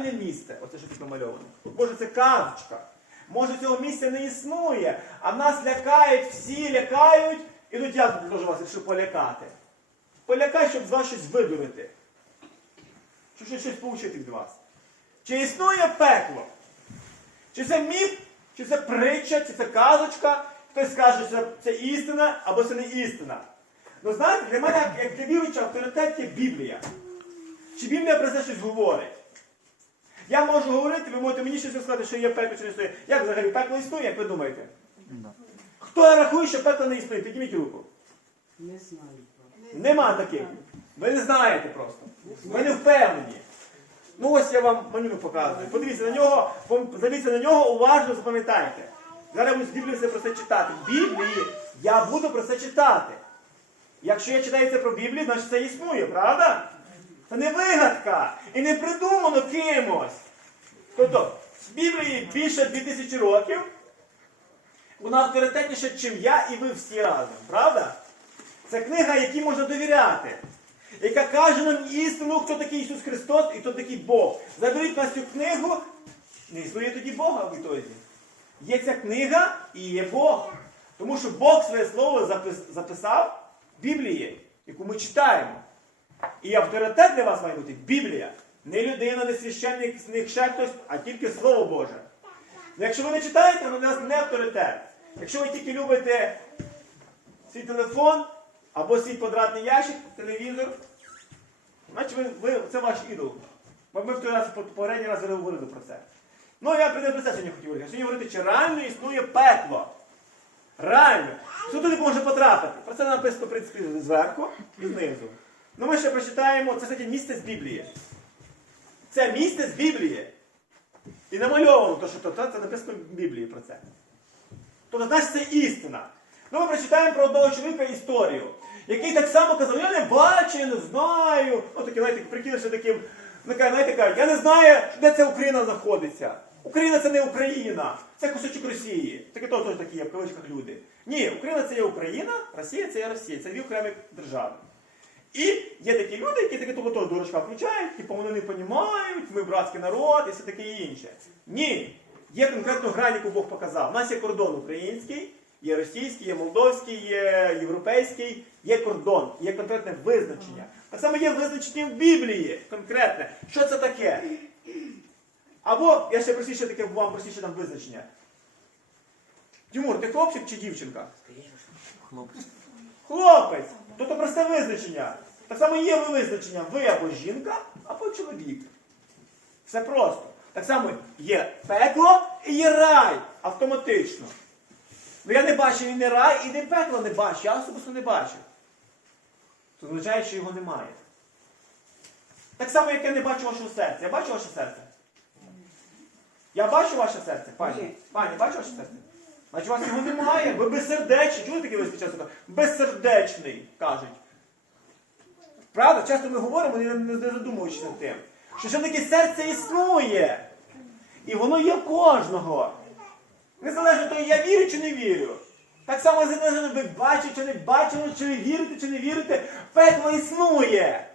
реальне місце. Оце що тут намальовано. Може, це казочка. Може, цього місця не існує, а нас лякають, всі лякають. І тут я можу вас якщо полякати. Полякай, щоб з вас щось видурити. Щоб щось, щось поучити від вас. Чи існує пекло? Чи це міф, чи це притча, чи це казочка? Хтось скаже, що це, істина або це не істина. Ну знаєте, для мене, як для віруюча, авторитет є Біблія. Чи Біблія про це щось говорить? Я можу говорити, ви можете мені щось сказати, що є пекло чи не існує. Як взагалі пекло існує, як ви думаєте? Хто рахує, що пекло не існує? Підніміть руку. Не знаю. Нема таких. Ви не знаєте просто. Ви не впевнені. Ну ось я вам малюнок показую. Подивіться на нього, подивіться на нього, уважно запам'ятайте. Зараз буду з Біблії все про це читати. В Біблії я буду про це читати. Якщо я читаю це про Біблію, значить це існує, правда? Це не вигадка і не придумано кимось. Тобто, з Біблії більше 2000 років, вона авторитетніша, ніж я і ви всі разом, правда? Це книга, якій можна довіряти, яка каже нам істину, хто такий Ісус Христос і хто такий Бог. Заберіть нас цю книгу, не існує тоді Бога в ітозі. Є ця книга і є Бог. Тому що Бог своє слово записав в Біблії, яку ми читаємо. І авторитет для вас має бути Біблія. Не людина, не священник, не ще хтось, а тільки Слово Боже. Ну, якщо ви не читаєте, ви для нас не авторитет. Якщо ви тільки любите свій телефон або свій квадратний ящик, телевізор, значить ви, ви, це ваш ідол. Бо ми в той раз попередній раз говорили про це. Ну, я не про це сьогодні хотів говорити. Сьогодні говорити, чи реально існує пекло. Реально. Хто туди може потрапити? Про це написано, в принципі, зверху і знизу. Ну, ми ще прочитаємо, це кстати, місце з Біблії. Це місце з Біблії. І намальовано, то, що то, це написано в Біблії про це. Тобто, значить, це істина. Ну, ми прочитаємо про одного чоловіка історію, який так само казав, я не бачу, я не знаю. Ну, такі, знаєте, прикинувся таким, ну, знаєте, каже, я не знаю, де ця Україна знаходиться. Україна це не Україна, це кусочок Росії. Таке то теж такі є в кавичках люди. Ні, Україна це є Україна, Росія це є Росія, це дві окремі держави. І є такі люди, які таке того дурачка включають, типу вони не розуміють, ми братський народ і все таке інше. Ні. Є конкретну грань, яку Бог показав. У нас є кордон український, є російський, є молдовський, є європейський, є кордон, є конкретне визначення. Так само є визначення в Біблії конкретне. Що це таке? Або, я ще простіше таке вам простіше там визначення. Тимур, ти хлопчик чи дівчинка? Хлопець. Хлопець! Тобто просте визначення. Так само є визначення. Ви або жінка, або чоловік. Все просто. Так само є пекло і є рай автоматично. Ну я не бачив і не рай, і не пекло не бачу. Я особисто не бачив. Це означає, що його немає. Так само, як я не бачу вашого серця. Я бачу ваше серце? Я бачу ваше серце, пані. Пані, бачу ваше серце? Значить, у вас його немає. Ви безсердечні. Чули таке ви часто? Безсердечний, кажуть. Правда? Часто ми говоримо, не, задумуючись над тим, що все-таки серце існує. І воно є кожного. Незалежно того, я вірю чи не вірю. Так само залежно, ви бачите чи не бачите, чи ви вірите, чи не вірите, пекло існує.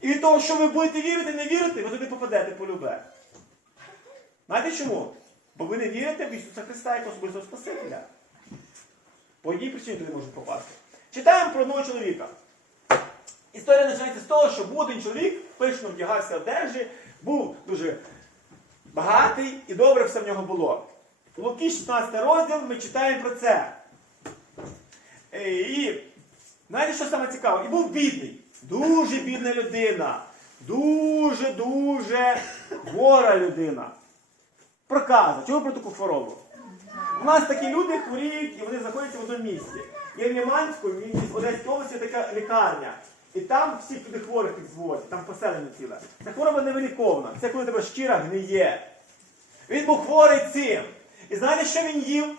І від того, що ви будете вірити, не вірити, ви туди попадете по любе. Знаєте чому? Бо ви не вірите в Ісуса Христа як особистого Спасителя. По одній причині туди можуть попасти. Читаємо про одного чоловіка. Історія починається з того, що був один чоловік, пишно вдягався одежі, був дуже багатий і добре все в нього було. Луки 16 розділ ми читаємо про це. Е, І знаєте, що саме цікаво? І був бідний. Дуже бідна людина. Дуже-дуже хвора людина. Проказа. Чого про таку хворобу? У нас такі люди хворіють і вони знаходяться в одному місці. Є в Ліманську, в Одеській області така лікарня. І там всі туди хворих звозять, там поселення ціле. Ця хвороба невиліковна. Це коли тебе щира гниє. Він був хворий цим. І знаєте, що він їв?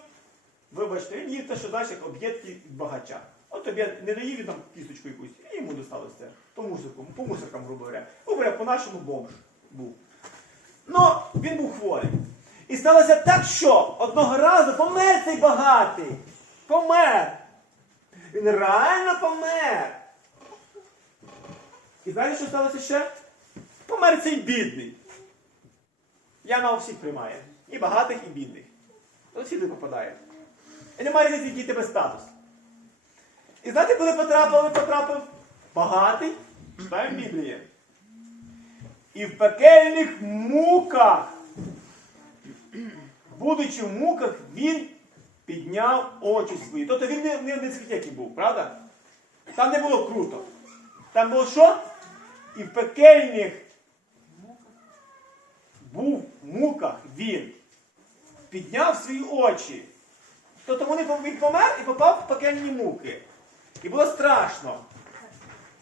Вибачте, він їв те, що знаєш, як об'єдки багача. От тобі не доїв там кісточку якусь, і йому досталося. По мусоркам, по мусоркам, грубо говоря. Говоря, по-нашому бомж був. Ну, він був хворий. І сталося так, що одного разу помер цей багатий. Помер. Він реально помер. І знаєте, що сталося ще? помер цей бідний. Яма у всіх приймає. І багатих, і бідних. Туди попадають. І немає різниці, який тебе статус. І знаєте, коли потрапив, потрапив багатий, читаємо Біблії. І в пекельних муках, будучи в муках, він підняв очі свої. Тобто він не, не в дискотекі був, правда? Там не було круто. Там було що? І в пекельних був в муках він. Підняв свої очі. Тобто він помер і попав в пекельні муки. І було страшно.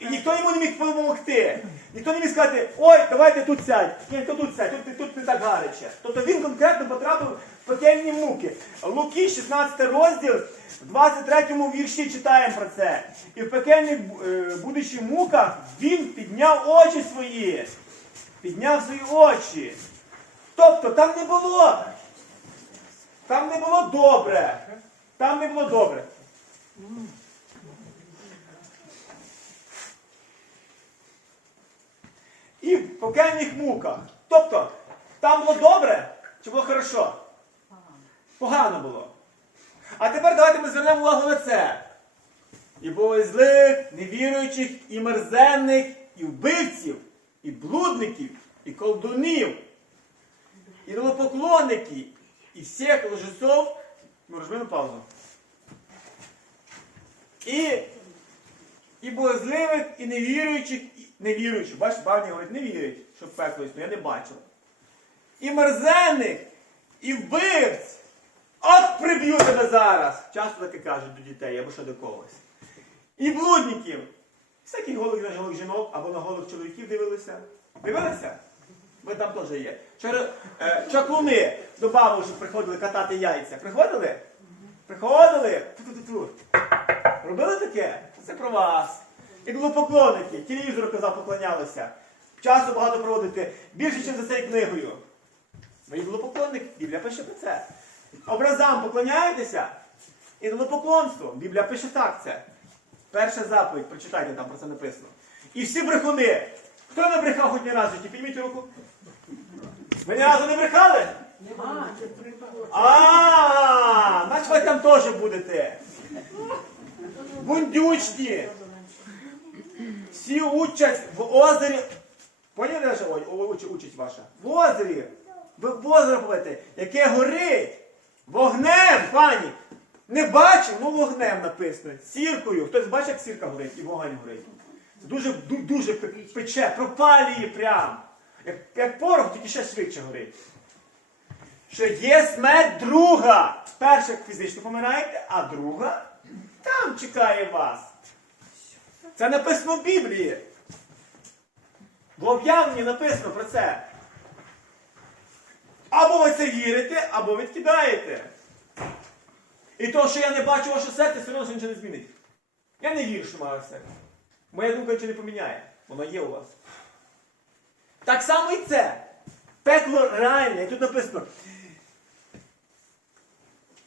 І ніхто йому не міг допомогти. Ніхто не міг сказати, ой, давайте тут сядь. Ні, то тут сядь, тут, тут не так гаряче. Тобто він конкретно потрапив в пекельні муки. Луки, 16 розділ, в 23 вірші читаємо про це. І в пекельних е, будучи муках він підняв очі свої. Підняв свої очі. Тобто там не було. Там не було добре. Там не було добре. І в пекельних муках. Тобто, там було добре чи було хорошо? Погано було. А тепер давайте ми звернемо увагу на це. І було злих, невіруючих, і мерзенних, і вбивців, і блудників, і колдунів, і новопоклонників, і всіх лжецов. Ми розміну паузу. І, і боязливих, і невіруючих, і невіруючих. Бачите, Барні говорить, не вірять, що пекло існує, я не бачив. І мерзенних, і вбивць. От приб'ю тебе зараз. Часто таке кажуть до дітей або ще до когось. І блудників. Всяких голих на голих жінок або на голих чоловіків дивилися. Дивилися? Ви там теж є. Е, чаклуни до бабушок приходили катати яйця. Приходили? Приходили? Ту-ту-ту-ту. Робили таке? Це про вас. І було поклонники. Телевізору казав, поклонялися. Часу багато проводити. Більше, ніж за цією книгою. Ви і було Біблія пише про це. Образам поклоняєтеся? Ідолопоклонство. Біблія пише так це. Перша заповідь, прочитайте, там про це написано. І всі брехуни. Хто не брехав хоч ні разу? Підніміть руку. Ви ні разу не брехали? А, значить ви там теж будете. Бундючні. Всі учать в озері. Поняли наша ой, о- участь ваша? В озері. Ви в озеро повете, яке горить. Вогнем, пані. Не бачив, ну вогнем написано. Сіркою. Хтось бачить, як сірка горить і вогонь горить. Це дуже, дуже пече, пропалює прям. Як, як порох, тільки ще швидше горить. Що є смерть друга. Перша фізично помираєте, а друга там чекає вас. Це написано в Біблії. В об'явленні написано про це. Або ви це вірите, або відкидаєте. І то, що я не бачу ваше серце, все одно нічого не змінить. Я не вірю, що маю серце. Моя думка нічого не поміняє. Воно є у вас. Так само і це. Пекло реальне. І тут написано.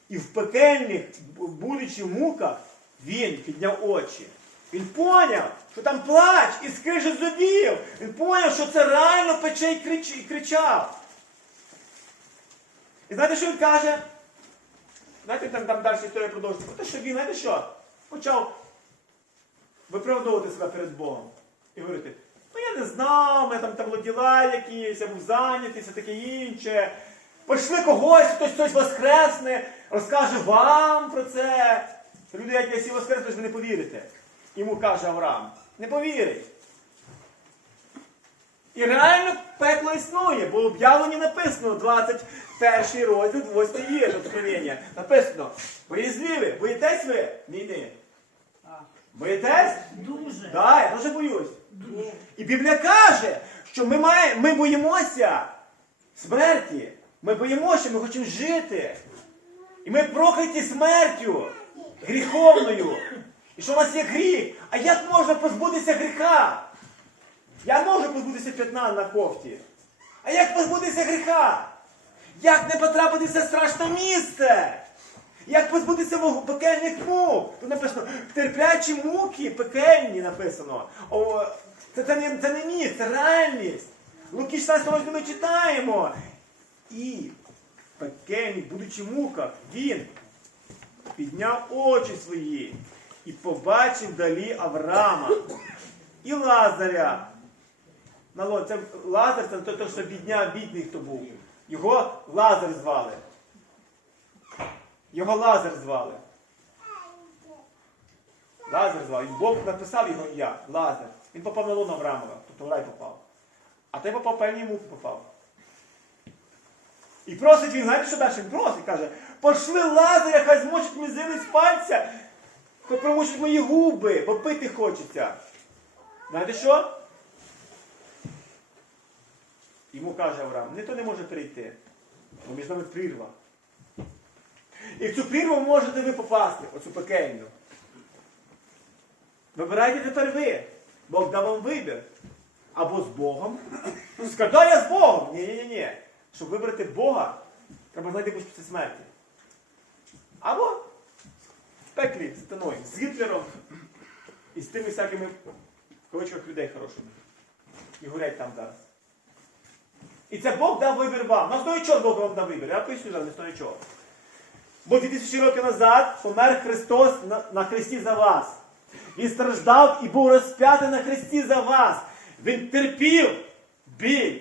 І в пекельних, будучи в муках, він підняв очі. Він поняв, що там плач і скрижи зубів. Він поняв, що це реально пече і, крич, і кричав. І знаєте, що він каже? Знаєте, там, там далі історія продовжується. Про те, що він, знаєте що? Почав виправдовувати себе перед Богом. І говорити, ну я не знав, у мене там, там були діла якісь, я був зайнятий, все таке інше. Пішли когось, хтось хтось воскресне, розкаже вам про це. Люди, як я всі воскреснуть, ви не повірите. Йому каже Авраам. Не повірить. І реально пекло існує, бо в об'явленні написано 21 розділ, 8 вірш откровення. Написано, боязливі, боїтесь ви війни? Боїтесь? Дуже. Да, я теж боюсь. Дуже. І Біблія каже, що ми, має, ми боїмося смерті. Ми боїмося, ми хочемо жити. І ми прокляті смертю гріховною. І що в нас є гріх? А як можна позбутися гріха? Я можу позбутися п'ятна на кофті. А як позбутися гріха? Як не потрапити в це страшне місце? Як позбутися пекельних мук? Тут написано терплячі муки пекельні написано. О, це, це, не, це не міф, це реальність. Луки 16 розділ ми читаємо. І пекельний, будучи муках, він підняв очі свої і побачив далі Авраама і Лазаря. Це Лазар це той, що бідня, бідний хто був. Його Лазар звали. Його Лазар звали. Лазар звали. Бог написав його ім'я. Лазар. Він попав на луну Авраамова, тобто в рай попав. А той попав в певні муки попав. І просить він, знаєте, що далі? Він просить, каже, пошли Лазаря, хай змочить мізинець пальця, хай промочить мої губи, бо пити хочеться. Знаєте що? Йому каже Авраам, ніхто не може перейти, бо між нами прірва. І в цю прірву можете ви попасти, оцю пекельну. Вибирайте тепер ви. Бог дав вам вибір. Або з Богом. Скажи я з Богом. Ні, ні, ні, ні. Щоб вибрати Бога, треба знайти якусь після смерті. Або пеклі з з Гітлером і з тими всякими в кавичках людей хорошими. І горять там зараз. І це Бог дав вибір вам. На основі чого Бог вам дав вибір? Я поясню зараз, на основі чого. Бо 2000 років назад помер Христос на, на Христі за вас. Він страждав і був розп'ятий на Христі за вас. Він терпів біль.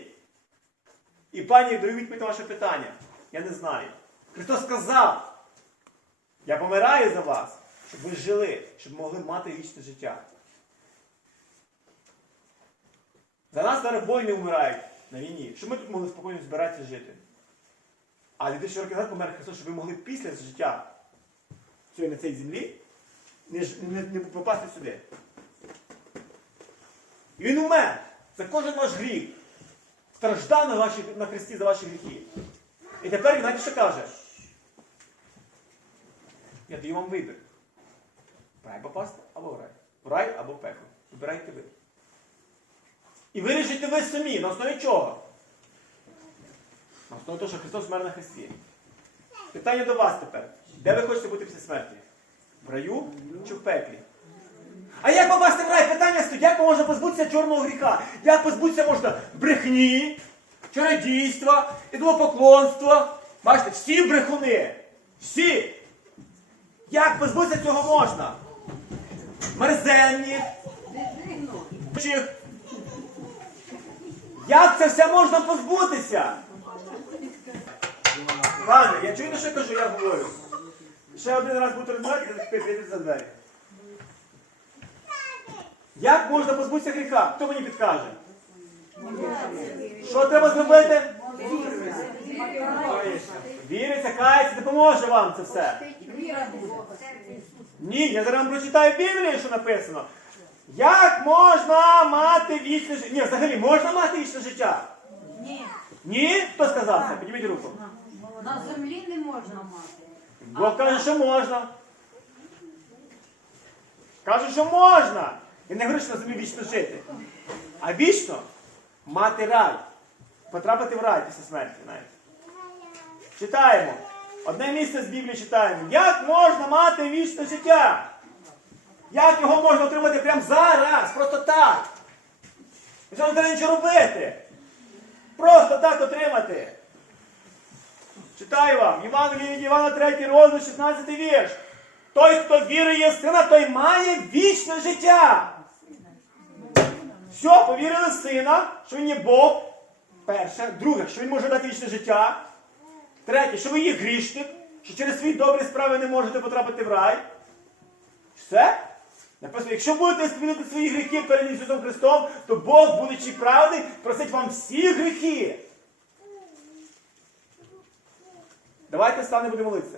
І пані, даю відповідь ваше питання. Я не знаю. Христос сказав, я помираю за вас, щоб ви жили, щоб могли мати вічне життя. За нас зараз воїни вмирають на війні, щоб ми тут могли спокійно збиратися жити. А 2000 років назад помер Христос, щоб ви могли після життя на цій землі не, не, не попасти сюди. І він умер за кожен ваш гріх. Страждав на, ваші, на хресті за ваші гріхи. І тепер він знаєте, що каже? Я даю вам вибір. В рай попасти або в рай. В рай або в пекло. Вибирайте ви. І вирішите ви самі. На основі чого? На основі того, що Христос вмер на хресті. Питання до вас тепер. Де ви хочете бути після смерті? В раю чи в пеклі? А як попасти в рай? Питання стоїть, як можна позбутися чорного гріха? Як позбутися можна брехні, чародійства, ідолопоклонства? Бачите, всі брехуни. Всі. Як позбутися цього можна? Мерзенні. Як це все можна позбутися? Ладно, я чую, що кажу, я говорю. Ще один раз буду розмовляти, і підійти за двері. Як можна позбутися гріха? Хто мені підкаже? Що треба зробити? Віриться, кається, допоможе вам це все. Ні, я зараз вам прочитаю Біблію, що написано. Як можна мати вічне життя? Ні, взагалі можна мати вічне життя? Ні, Ні? Хто сказав це? Підніміть руку. на землі не можна мати. Бог каже, що можна. Каже, що можна. І не говорить, що на землі вічно жити. А вічно мати рай. Потрапити в рай після смерті. Знаєте. Читаємо. Одне місце з Біблії читаємо. Як можна мати вічне життя? Як його можна отримати прямо зараз? Просто так. Що не треба нічого робити. Просто так отримати. Читаю вам, Євангеліє від Івана 3 розділ, 16 вірш. Той, хто вірує в сина, той має вічне життя. Все, повірили в сина, що він є Бог. Перше. Друге, що він може дати вічне життя. Третє, що ви є грішник, що через свої добрі справи не можете потрапити в рай. Все. Написано, якщо будете змінити свої гріхи перед Ісусом Христом, то Бог, будучи правдий, просить вам всі гріхи. Давайте стане будемо молитися.